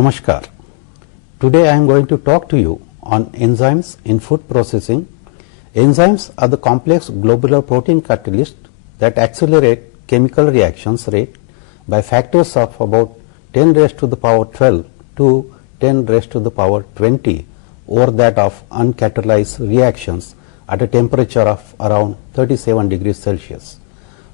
Namaskar. Today I am going to talk to you on enzymes in food processing. Enzymes are the complex globular protein catalysts that accelerate chemical reactions rate by factors of about 10 raised to the power 12 to 10 raised to the power 20 over that of uncatalyzed reactions at a temperature of around 37 degrees Celsius.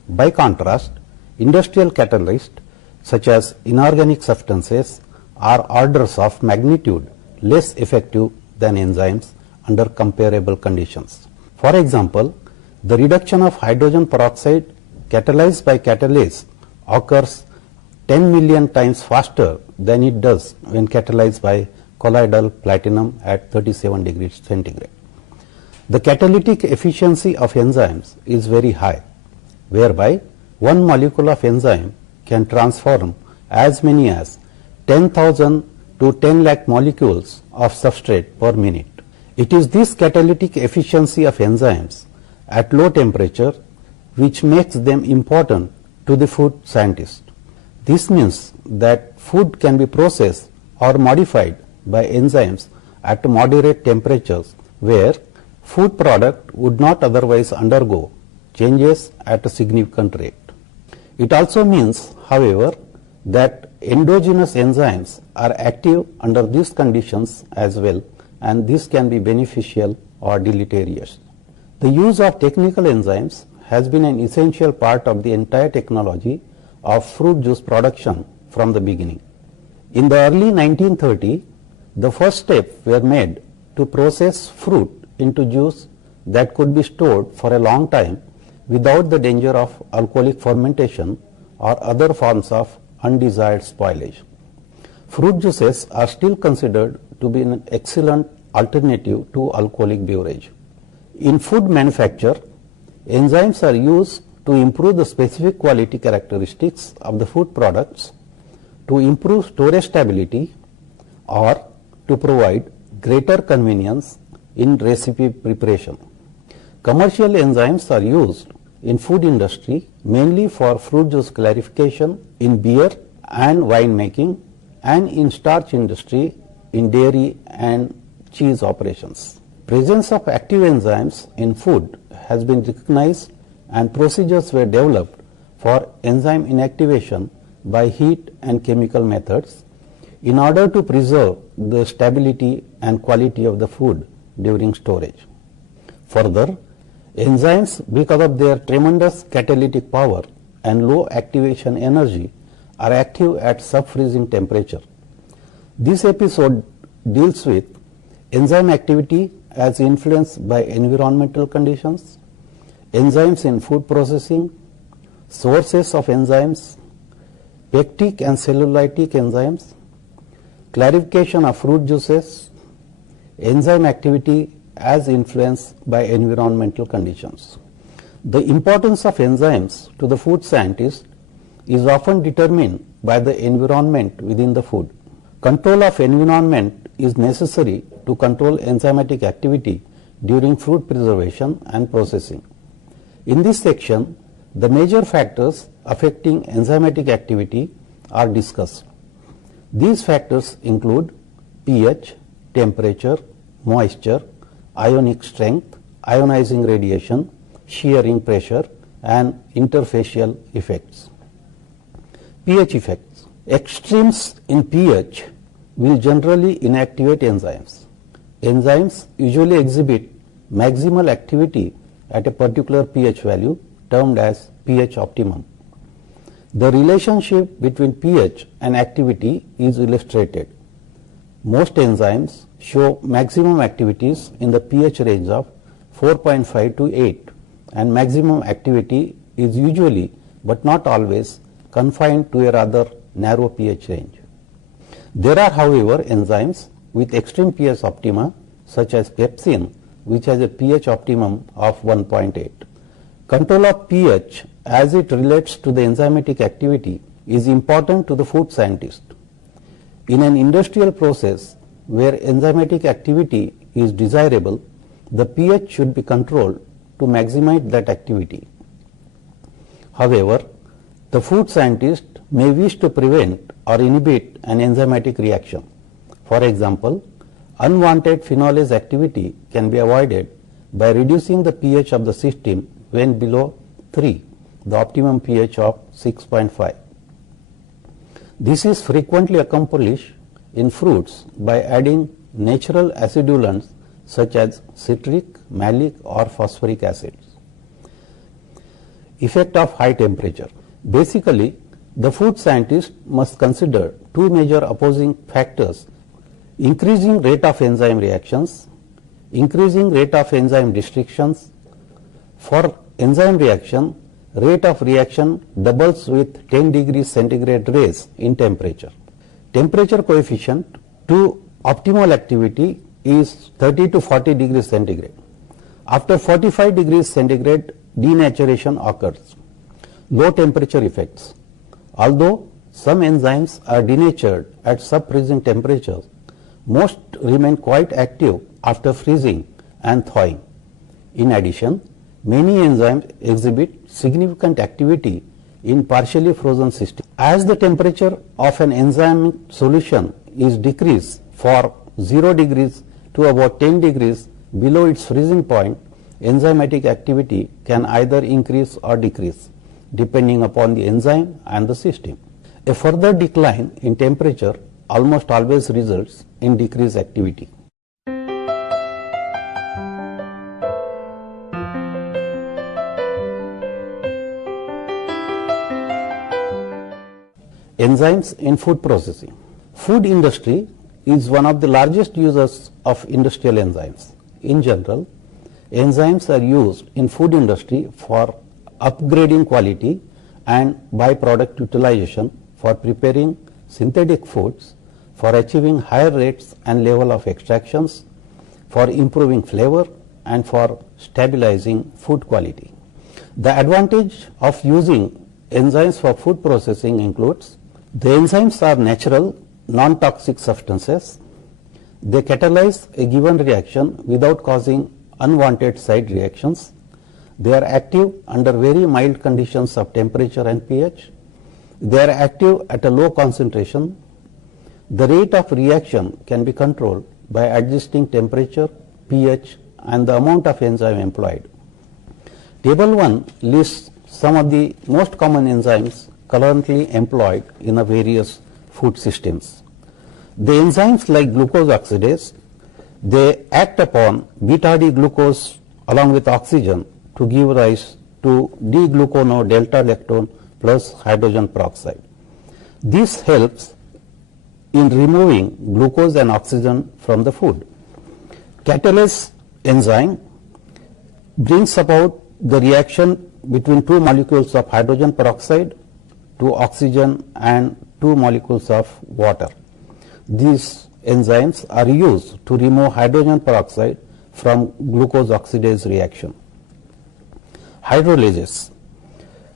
By contrast, industrial catalysts such as inorganic substances are orders of magnitude less effective than enzymes under comparable conditions. For example, the reduction of hydrogen peroxide catalyzed by catalase occurs 10 million times faster than it does when catalyzed by colloidal platinum at 37 degrees centigrade. The catalytic efficiency of enzymes is very high, whereby one molecule of enzyme can transform as many as 10,000 to 10 lakh molecules of substrate per minute. It is this catalytic efficiency of enzymes at low temperature which makes them important to the food scientist. This means that food can be processed or modified by enzymes at moderate temperatures where food product would not otherwise undergo changes at a significant rate. It also means, however, that endogenous enzymes are active under these conditions as well, and this can be beneficial or deleterious. The use of technical enzymes has been an essential part of the entire technology of fruit juice production from the beginning. In the early 1930s, the first steps were made to process fruit into juice that could be stored for a long time without the danger of alcoholic fermentation or other forms of undesired spoilage. Fruit juices are still considered to be an excellent alternative to alcoholic beverage. In food manufacture, enzymes are used to improve the specific quality characteristics of the food products, to improve storage stability, or to provide greater convenience in recipe preparation. Commercial enzymes are used in food industry mainly for fruit juice clarification, in beer and wine making, and in starch industry in dairy and cheese operations. Presence of active enzymes in food has been recognized and procedures were developed for enzyme inactivation by heat and chemical methods in order to preserve the stability and quality of the food during storage. Further, enzymes, because of their tremendous catalytic power and low activation energy, are active at sub-freezing temperature. This episode deals with enzyme activity as influenced by environmental conditions, enzymes in food processing, sources of enzymes, pectic and cellulitic enzymes, clarification of fruit juices, enzyme activity as influenced by environmental conditions. The importance of enzymes to the food scientist is often determined by the environment within the food. Control of environment is necessary to control enzymatic activity during food preservation and processing. In this section, the major factors affecting enzymatic activity are discussed. These factors include pH, temperature, moisture, ionic strength, ionizing radiation, shearing pressure, and interfacial effects. pH effects. Extremes in pH will generally inactivate enzymes. Enzymes usually exhibit maximal activity at a particular pH value termed as pH optimum. The relationship between pH and activity is illustrated. Most enzymes show maximum activities in the pH range of 4.5 to 8, and maximum activity is usually but not always confined to a rather narrow pH range. There are, however, enzymes with extreme pH optima such as pepsin, which has a pH optimum of 1.8. Control of pH as it relates to the enzymatic activity is important to the food scientist. In an industrial process where enzymatic activity is desirable, the pH should be controlled to maximize that activity. However, The food scientist may wish to prevent or inhibit an enzymatic reaction. For example, unwanted phenolase activity can be avoided by reducing the pH of the system when below 3, the optimum pH of 6.5. This is frequently accomplished in fruits by adding natural acidulants such as citric, malic or phosphoric acids. Effect of high temperature. Basically, the food scientist must consider two major opposing factors: increasing rate of enzyme reactions, increasing rate of enzyme restrictions. For enzyme reaction, rate of reaction doubles with 10 degrees centigrade raise in temperature. Temperature coefficient to optimal activity is 30 to 40 degrees centigrade. After 45 degrees centigrade, denaturation occurs. Low temperature effects. Although some enzymes are denatured at sub-freezing temperatures, most remain quite active after freezing and thawing. In addition, many enzymes exhibit significant activity in partially frozen systems. As the temperature of an enzyme solution is decreased for 0 degrees to about 10 degrees below its freezing point, enzymatic activity can either increase or decrease depending upon the enzyme and the system. A further decline in temperature almost always results in decreased activity. Enzymes in food processing. Food industry is one of the largest users of industrial enzymes. In general, enzymes are used in food industry for upgrading quality and byproduct utilization, for preparing synthetic foods, for achieving higher rates and level of extractions, for improving flavor and for stabilizing food quality. The advantage of using enzymes for food processing includes: the enzymes are natural, non-toxic substances. They catalyze a given reaction without causing unwanted side reactions. They are active under very mild conditions of temperature and pH. They are active at a low concentration. The rate of reaction can be controlled by adjusting temperature, pH and the amount of enzyme employed. Table 1 lists some of the most common enzymes currently employed in the various food systems. The enzymes like glucose oxidase, they act upon beta-D glucose along with oxygen to give rise to D-glucono delta lactone plus hydrogen peroxide. This helps in removing glucose and oxygen from the food. Catalase enzyme brings about the reaction between two molecules of hydrogen peroxide to oxygen and two molecules of water. These enzymes are used to remove hydrogen peroxide from glucose oxidase reaction. Hydrolases.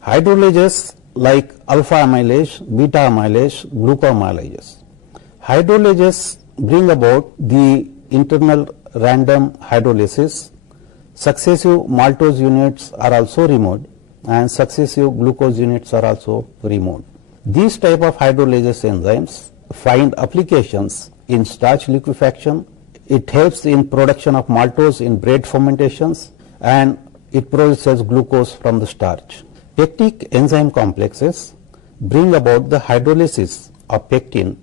Hydrolases like alpha amylase, beta amylase, glucoamylases. Hydrolases bring about the internal random hydrolysis. Successive maltose units are also removed and successive glucose units are also removed. These type of hydrolases enzymes find applications in starch liquefaction. It helps in production of maltose in bread fermentations and it produces glucose from the starch. Pectic enzyme complexes bring about the hydrolysis of pectin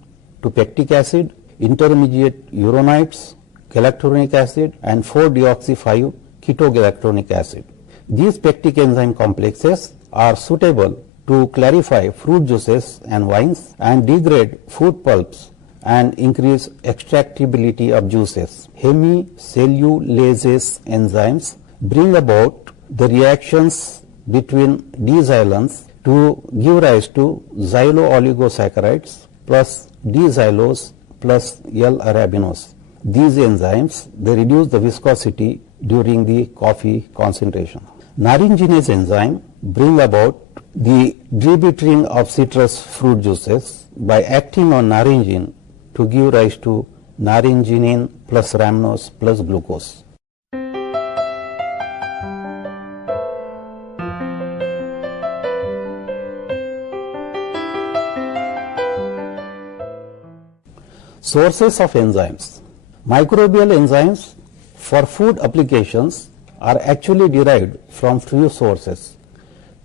to pectic acid, intermediate uronides, galacturonic acid and 4-deoxy-5 ketogalacturonic acid. These pectic enzyme complexes are suitable to clarify fruit juices and wines and degrade food pulps and increase extractability of juices. Hemicellulases enzymes bring about the reactions between D-xylans to give rise to xylo-oligosaccharides plus D-xylose plus L-arabinose. These enzymes, they reduce the viscosity during the coffee concentration. Naringinase enzyme bring about the debittering of citrus fruit juices by acting on naringin to give rise to naringenin plus rhamnose plus glucose. Sources of enzymes. Microbial enzymes for food applications are actually derived from few sources.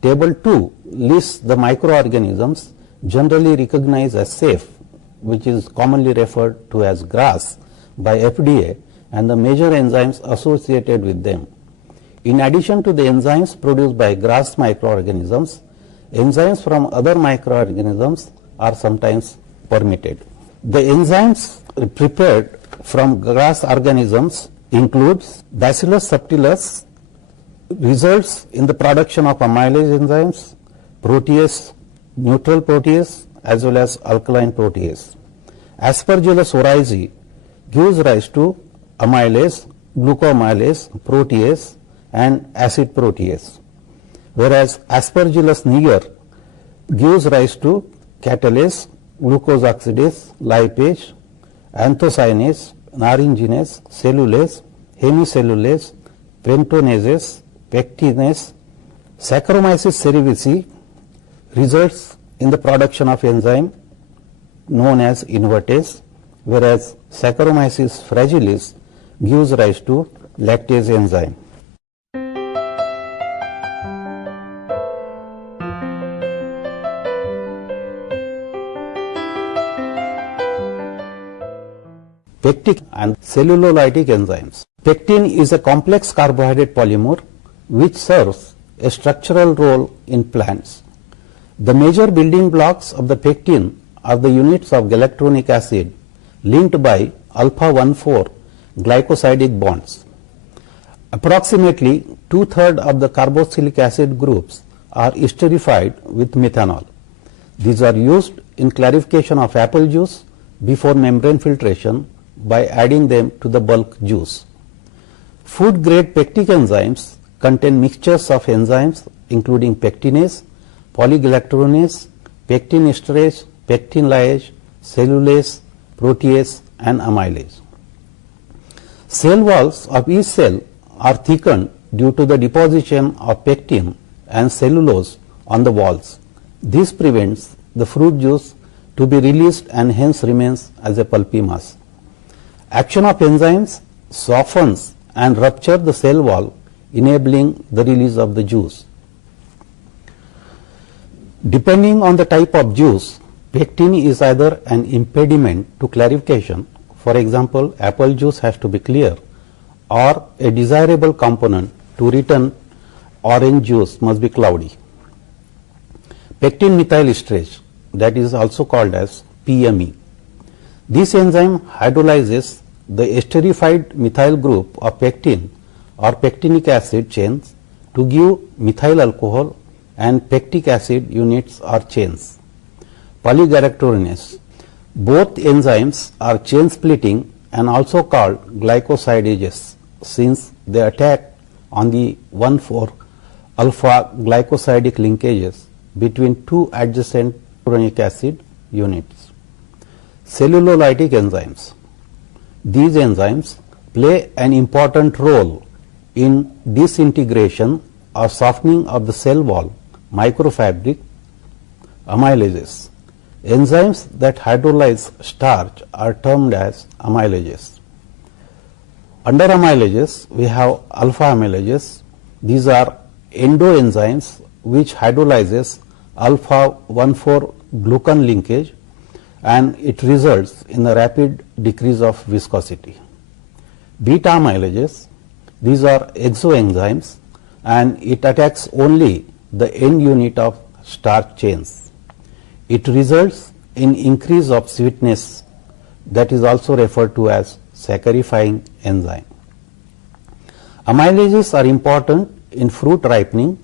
Table 2 lists the microorganisms generally recognized as safe, which is commonly referred to as GRAS by FDA, and the major enzymes associated with them. In addition to the enzymes produced by GRAS microorganisms, enzymes from other microorganisms are sometimes permitted. The enzymes prepared from GRAS organisms includes Bacillus subtilis, results in the production of amylase enzymes, protease, neutral protease as well as alkaline protease. Aspergillus oryzae gives rise to amylase, glucoamylase, protease and acid protease, whereas Aspergillus niger gives rise to catalase, glucose oxidase, lipase, anthocyanase, naringinase, cellulase, hemicellulase, pentonases, pectinase. Saccharomyces cerevisiae results in the production of enzyme known as invertase, whereas Saccharomyces fragilis gives rise to lactase enzyme. Pectin and cellulolytic enzymes. Pectin is a complex carbohydrate polymer which serves a structural role in plants. The major building blocks of the pectin are the units of galactonic acid linked by alpha-1,4 glycosidic bonds. Approximately 2/3 of the carboxylic acid groups are esterified with methanol. These are used in clarification of apple juice before membrane filtration by adding them to the bulk juice. Food grade pectic enzymes contain mixtures of enzymes including pectinase, polygalacturonase, pectin esterase, pectin lyase, cellulase, protease and amylase. Cell walls of each cell are thickened due to the deposition of pectin and cellulose on the walls. This prevents the fruit juice to be released and hence remains as a pulpy mass. Action of enzymes softens and rupture the cell wall, enabling the release of the juice. Depending on the type of juice, pectin is either an impediment to clarification, for example, apple juice has to be clear, or a desirable component to return orange juice must be cloudy. Pectin methyl esterase, that is also called as PME. This enzyme hydrolyzes the esterified methyl group of pectin or pectinic acid chains to give methyl alcohol and pectic acid units or chains. Polygalacturonase. Both enzymes are chain splitting and also called glycosidases since they attack on the 1,4 alpha glycosidic linkages between two adjacent chloronic acid units. Cellulolytic enzymes. These enzymes play an important role in disintegration or softening of the cell wall microfabric. Amylases. Enzymes that hydrolyze starch are termed as amylases. Under amylases, we have alpha amylases. These are endoenzymes which hydrolyzes alpha-1,4 glucan linkage, and it results in a rapid decrease of viscosity. Beta amylases, these are exoenzymes and it attacks only the end unit of starch chains. It results in increase of sweetness, that is also referred to as saccharifying enzyme. Amylases are important in fruit ripening,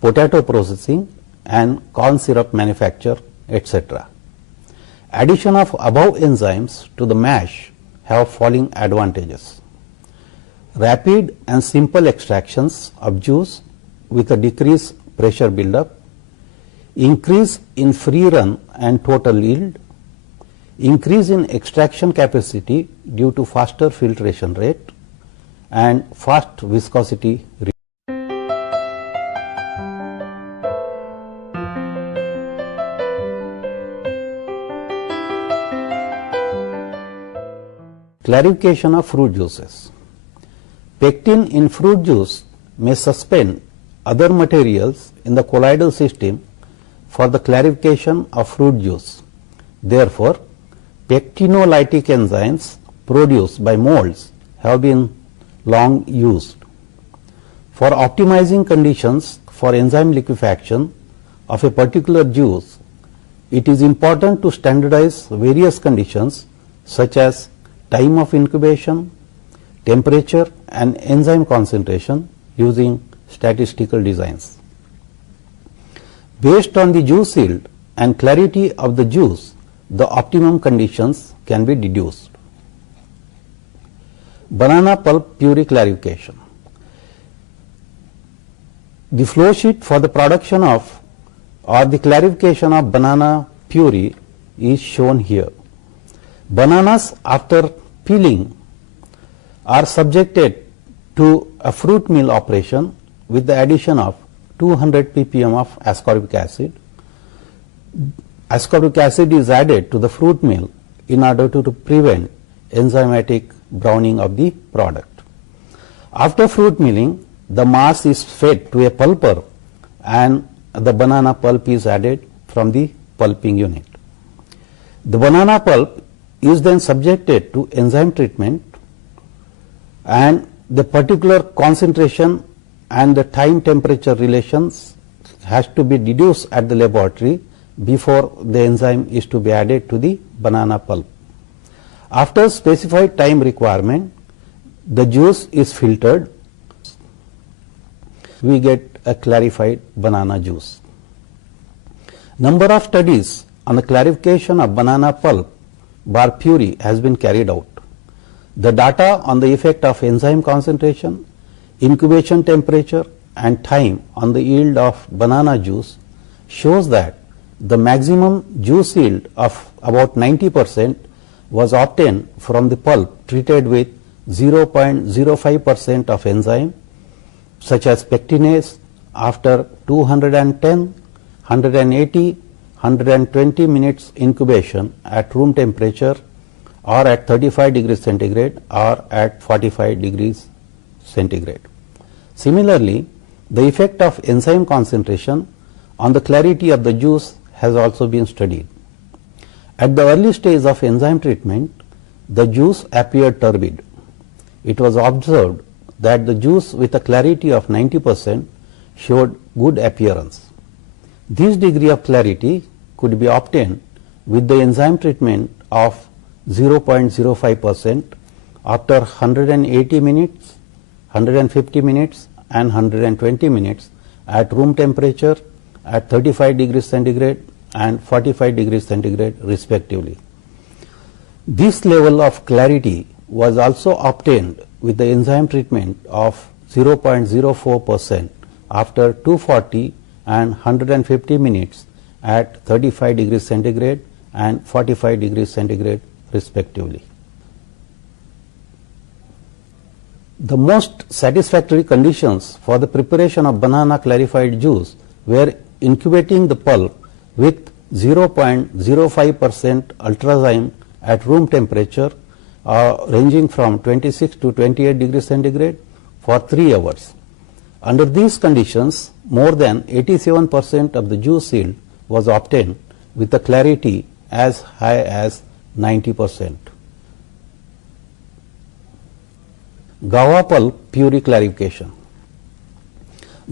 potato processing and corn syrup manufacture, etc. Addition of above enzymes to the mash have following advantages. Rapid and simple extractions of juice with a decreased pressure buildup, increase in free run and total yield, increase in extraction capacity due to faster filtration rate and fast viscosity. Clarification of fruit juices. Pectin in fruit juice may suspend other materials in the colloidal system for the clarification of fruit juice. Therefore, pectinolytic enzymes produced by molds have been long used. For optimizing conditions for enzyme liquefaction of a particular juice, it is important to standardize various conditions such as time of incubation, temperature and enzyme concentration using statistical designs. Based on the juice yield and clarity of the juice, the optimum conditions can be deduced. Banana pulp puree clarification. The flow sheet for the production of or the clarification of banana puree is shown here. Bananas after peeling are subjected to a fruit mill operation with the addition of 200 ppm of ascorbic acid. Ascorbic acid is added to the fruit mill in order to prevent enzymatic browning of the product. After fruit milling, the mass is fed to a pulper and the banana pulp is added from the pulping unit. The banana pulp is then subjected to enzyme treatment, and the particular concentration and the time temperature relations has to be deduced at the laboratory before the enzyme is to be added to the banana pulp. After specified time requirement, the juice is filtered. We get a clarified banana juice. Number of studies on the clarification of banana pulp bar puree has been carried out. The data on the effect of enzyme concentration, incubation temperature and time on the yield of banana juice shows that the maximum juice yield of about 90% was obtained from the pulp treated with 0.05% of enzyme such as pectinase after 210, 180, 120 minutes incubation at room temperature or at 35 degrees centigrade or at 45 degrees centigrade. Similarly, the effect of enzyme concentration on the clarity of the juice has also been studied. At the early stage of enzyme treatment, the juice appeared turbid. It was observed that the juice with a clarity of 90% showed good appearance. This degree of clarity could be obtained with the enzyme treatment of 0.05% after 180 minutes, 150 minutes and 120 minutes at room temperature at 35 degrees centigrade and 45 degrees centigrade respectively. This level of clarity was also obtained with the enzyme treatment of 0.04% after 240 and 150 minutes at 35 degrees centigrade and 45 degrees centigrade respectively. The most satisfactory conditions for the preparation of banana clarified juice were incubating the pulp with 0.05% ultrazyme at room temperature ranging from 26 to 28 degrees centigrade for 3 hours. Under these conditions, more than 87% of the juice yield was obtained with a clarity as high as 90%. Guava pulp puree clarification.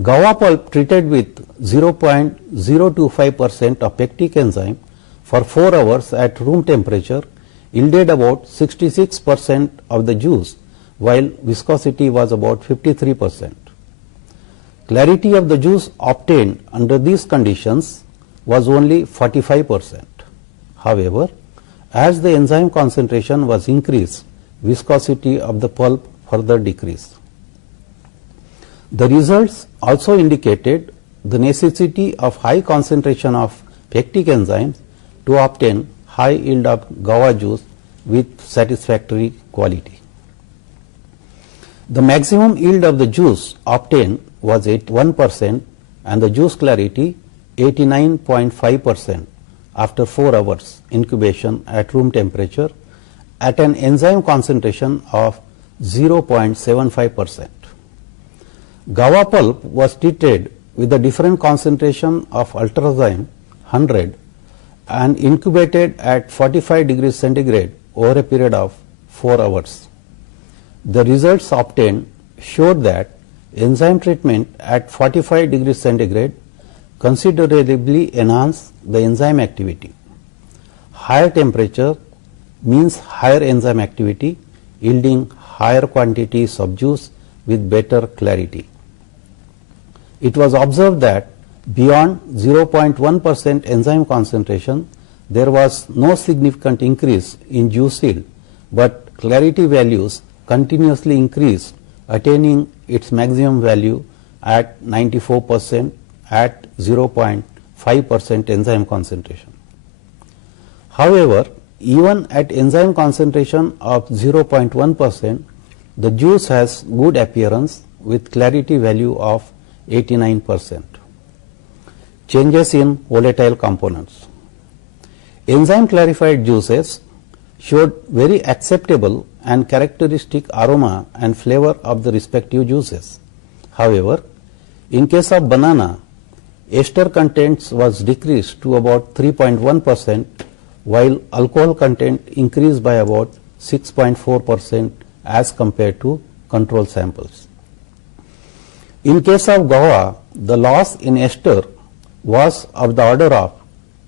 Guava pulp treated with 0.025% of pectic enzyme for 4 hours at room temperature yielded about 66% of the juice, while viscosity was about 53%. Clarity of the juice obtained under these conditions was only 45%. However, as the enzyme concentration was increased, viscosity of the pulp further decreased. The results also indicated the necessity of high concentration of pectic enzymes to obtain high yield of guava juice with satisfactory quality. The maximum yield of the juice obtained was 81% and the juice clarity 89.5% after 4 hours incubation at room temperature at an enzyme concentration of 0.75%. Guava pulp was treated with a different concentration of ultrazyme 100 and incubated at 45 degrees centigrade over a period of 4 hours. The results obtained showed that enzyme treatment at 45 degrees centigrade considerably enhanced the enzyme activity. Higher temperature means higher enzyme activity, yielding higher quantities of juice with better clarity. It was observed that beyond 0.1% enzyme concentration, there was no significant increase in juice yield, but clarity values continuously increased, attaining its maximum value at 94% at 0.5% enzyme concentration. However, even at enzyme concentration of 0.1%, the juice has good appearance with clarity value of 89%. Changes in volatile components. Enzyme clarified juices showed very acceptable and characteristic aroma and flavor of the respective juices. However, in case of banana, ester contents was decreased to about 3.1%, while alcohol content increased by about 6.4% as compared to control samples. In case of guava, the loss in ester was of the order of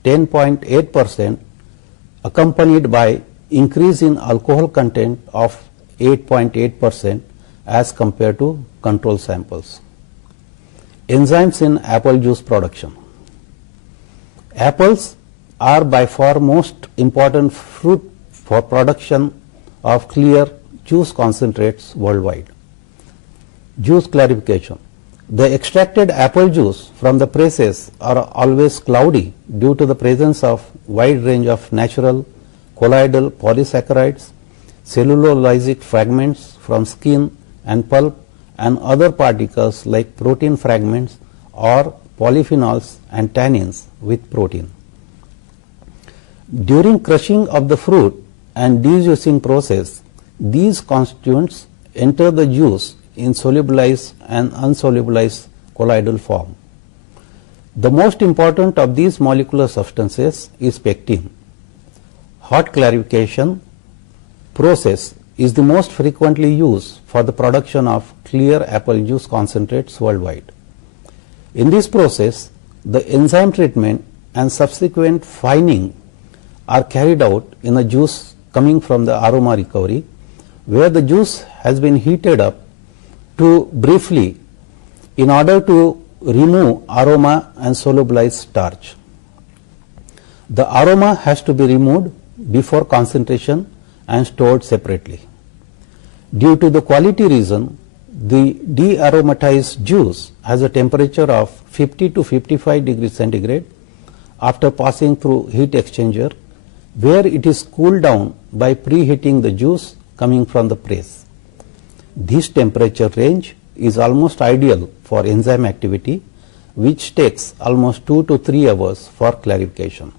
10.8%, accompanied by increase in alcohol content of 8.8% as compared to control samples. Enzymes in apple juice production. Apples are by far most important fruit for production of clear juice concentrates worldwide. Juice clarification. The extracted apple juice from the presses are always cloudy due to the presence of wide range of natural colloidal polysaccharides, cellulosic fragments from skin and pulp, and other particles like protein fragments or polyphenols and tannins with protein. During crushing of the fruit and dejuicing process, these constituents enter the juice in solubilized and unsolubilized colloidal form. The most important of these molecular substances is pectin. Hot clarification process is the most frequently used for the production of clear apple juice concentrates worldwide. In this process, the enzyme treatment and subsequent fining are carried out in a juice coming from the aroma recovery, where the juice has been heated up to briefly in order to remove aroma and solubilize starch. The aroma has to be removed before concentration and stored separately. Due to the quality reason, the de-aromatized juice has a temperature of 50 to 55 degrees centigrade after passing through heat exchanger, where it is cooled down by preheating the juice coming from the press. This temperature range is almost ideal for enzyme activity, which takes almost 2 to 3 hours for clarification.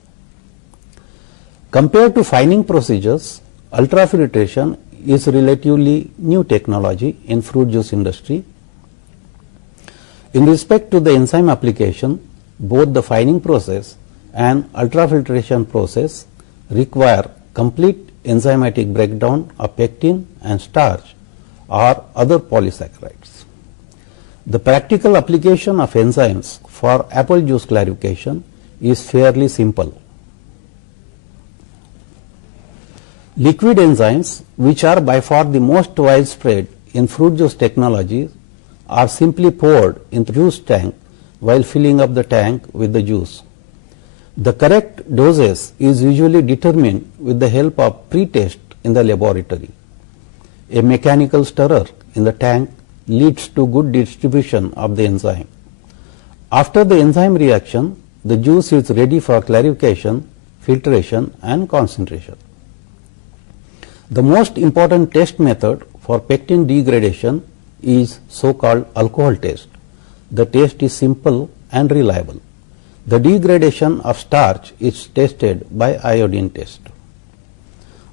Compared to fining procedures, ultrafiltration is relatively new technology in fruit juice industry. In respect to the enzyme application, both the fining process and ultrafiltration process require complete enzymatic breakdown of pectin and starch or other polysaccharides. The practical application of enzymes for apple juice clarification is fairly simple. Liquid enzymes, which are by far the most widespread in fruit juice technologies, are simply poured in the juice tank while filling up the tank with the juice. The correct doses is usually determined with the help of pre-test in the laboratory. A mechanical stirrer in the tank leads to good distribution of the enzyme. After the enzyme reaction, the juice is ready for clarification, filtration and concentration. The most important test method for pectin degradation is so-called alcohol test. The test is simple and reliable. The degradation of starch is tested by iodine test.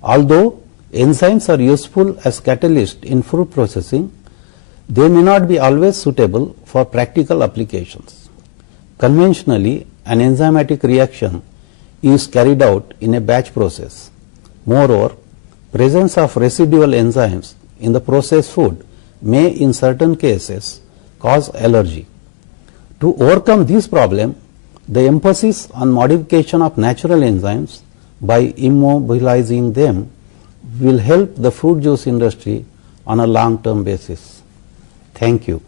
Although Enzymes are useful as catalysts in food processing. They may not be always suitable for practical applications. Conventionally, an enzymatic reaction is carried out in a batch process. Moreover, presence of residual enzymes in the processed food may in certain cases cause allergy. To overcome this problem, the emphasis on modification of natural enzymes by immobilizing them will help the fruit juice industry on a long-term basis. Thank you.